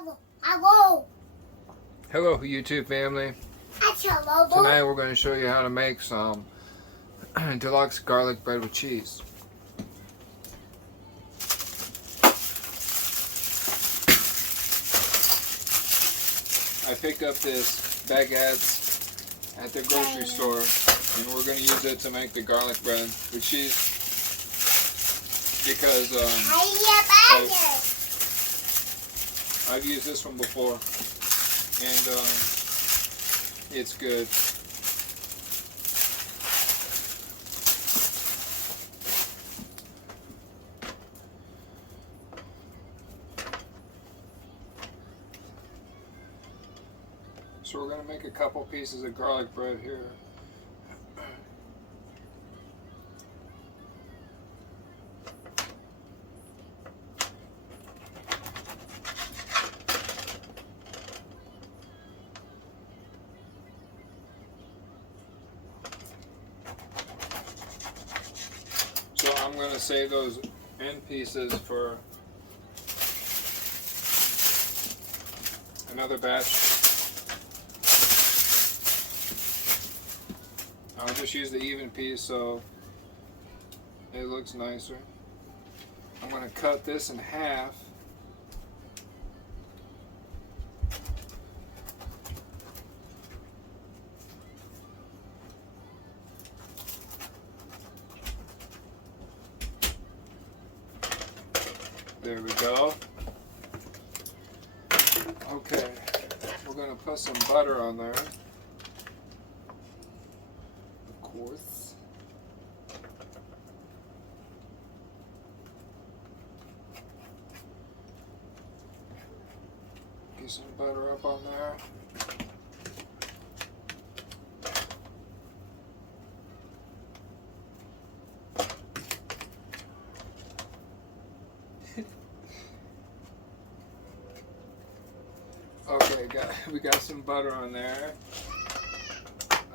Hello YouTube family. Tonight we're going to show you how to make some deluxe garlic bread with cheese. I picked up this Baguettes at the grocery store and we're going to use it to make the garlic bread with cheese because I've used this one before and it's good. So we're going to make a couple pieces of garlic bread here. So I'm going to save those end pieces for another batch. I'll just use the even piece so it looks nicer. I'm going to cut this in half. There we go. Okay, we're going to put some butter on there. Course. Get some butter up on there. Okay, we got some butter on there.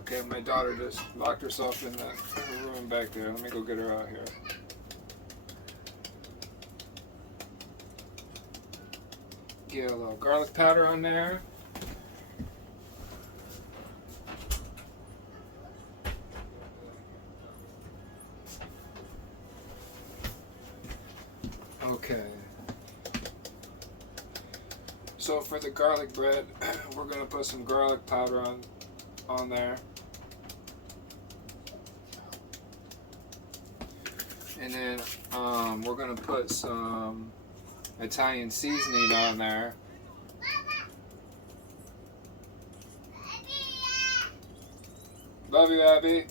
Okay, my daughter just locked herself in that room back there. Let me go get her out here. Get a little garlic powder on there. Okay. So for the garlic bread, we're going to put some garlic powder on there. And then we're going to put some Italian seasoning on there. Love you, Abby.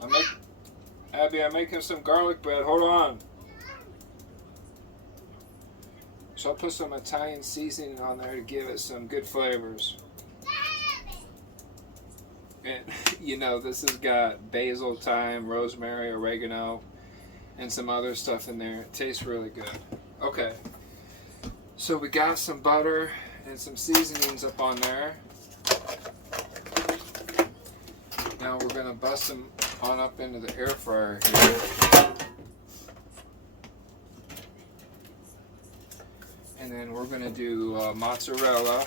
I'm making some garlic bread. Hold on. So I'll put some Italian seasoning on there to give it some good flavors. And you know, this has got basil, thyme, rosemary, oregano, and some other stuff in there. It tastes really good. Okay, so we got some butter and some seasonings up on there. Now we're going to bust them on up into the air fryer here. And then we're going to do mozzarella.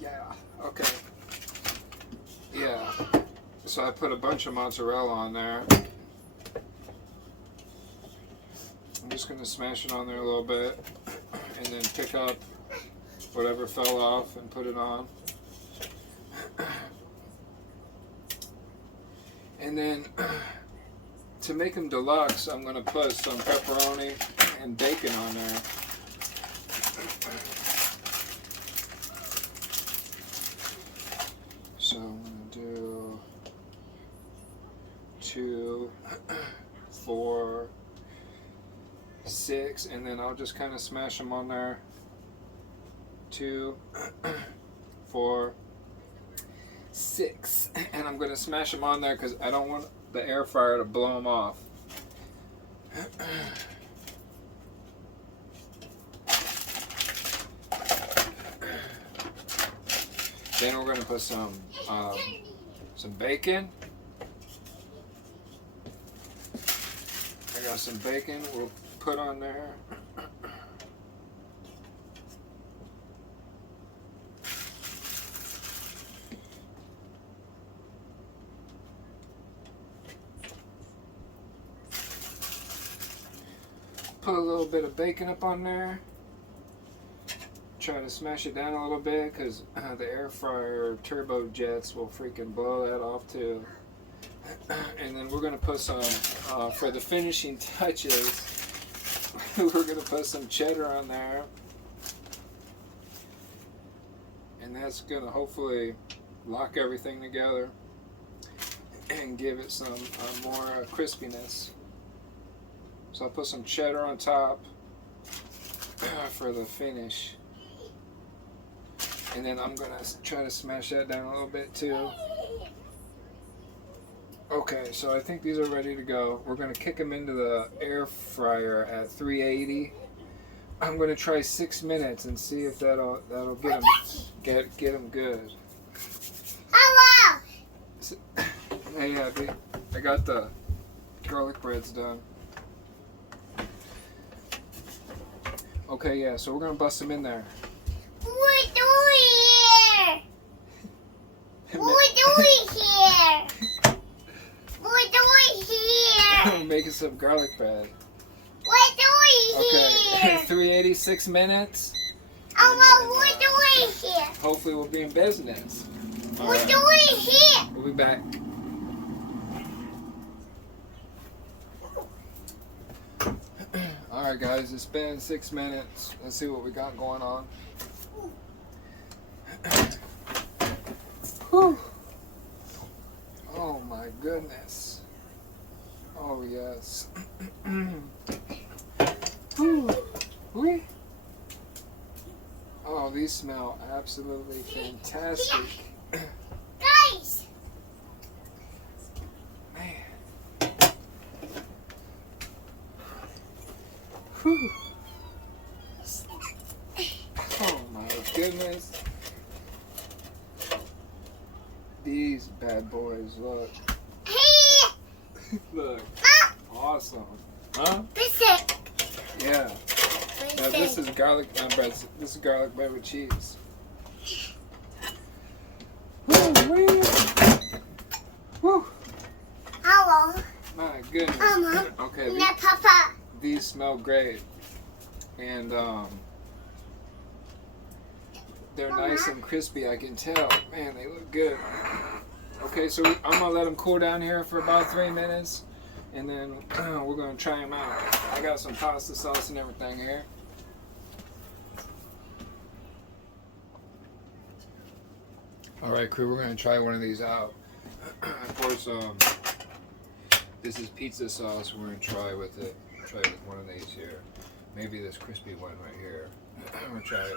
Yeah, okay. Yeah, so I put a bunch of mozzarella on there. I'm just going to smash it on there a little bit and then pick up whatever fell off and put it on. And then to make them deluxe, I'm going to put some pepperoni and bacon on there. So I'm going to do 2, 4, 6, and then I'll just kind of smash them on there 2, 4, 6. And I'm going to smash them on there because I don't want the air fryer to blow them off. Then we're going to put some bacon. I got some bacon we'll put on there. Put a little bit of bacon up on there. Try to smash it down a little bit because the air fryer turbo jets will freaking blow that off too. And then we're going to put some, for the finishing touches, we're going to put some cheddar on there. And that's going to hopefully lock everything together and give it some more crispiness. So I'll put some cheddar on top for the finish. And then I'm going to try to smash that down a little bit too. Okay, so I think these are ready to go. We're going to kick them into the air fryer at 380. I'm going to try 6 minutes and see if that'll get them good. Hello. Hey Abby, I got the garlic breads done. Okay, yeah, so we're going to bust them in there. What are we doing here? What are we doing here? What are we here? I'm making some garlic bread. What are we Okay, here? 386 minutes. Oh, what are we here? Hopefully we'll be in business. All What right, are we here? we'll be back. Alright guys, it's been 6 minutes. Let's see what we got going on. Whew. Oh my goodness. Oh yes. Whew. Whee. Oh, these smell absolutely fantastic. Guys. Man. Whew. Oh my goodness. These bad boys look. Hey. Look. Awesome. Huh? Biscuit. Yeah. Now this is garlic bread. This is garlic bread with cheese. Woo. Woo. Hello. My goodness. Mama. Okay. No, Papa. These smell great. And they're nice and crispy, I can tell. Man, they look good. Okay, so I'm gonna let them cool down here for about 3 minutes, and then we're gonna try them out. I got some pasta sauce and everything here. All right, crew, we're gonna try one of these out. Of course, this is pizza sauce. We're gonna try with it. Try with one of these here. Maybe this crispy one right here. I'm gonna try it.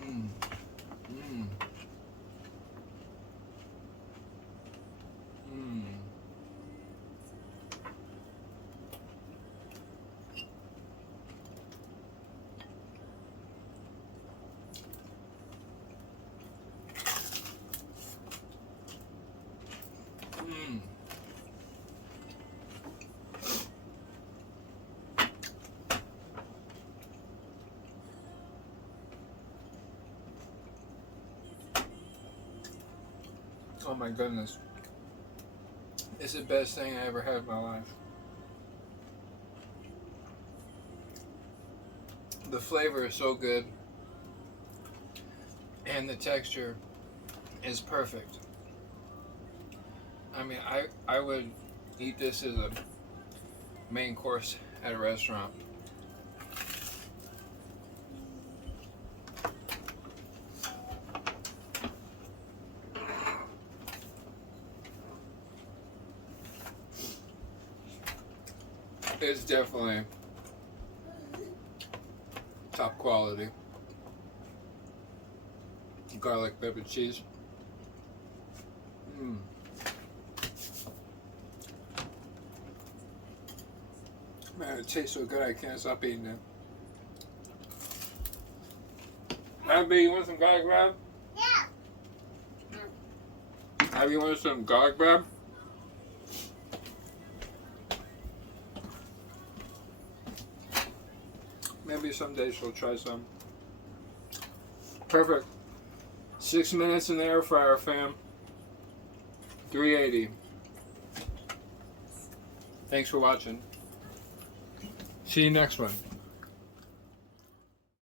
Mmm. Mmm. Mmm. Mmm. Oh my goodness. It's the best thing I ever had in my life. The flavor is so good. And the texture is perfect. I mean, I would eat this as a main course at a restaurant. It's definitely top quality garlic pepper cheese. Man, it tastes so good I can't stop eating it. Abby, you want some garlic bread? Yeah. Abby, you want some garlic bread? Maybe someday she'll try some. Perfect. 6 minutes in the air fryer, fam. 380. Thanks for watching. See you next one.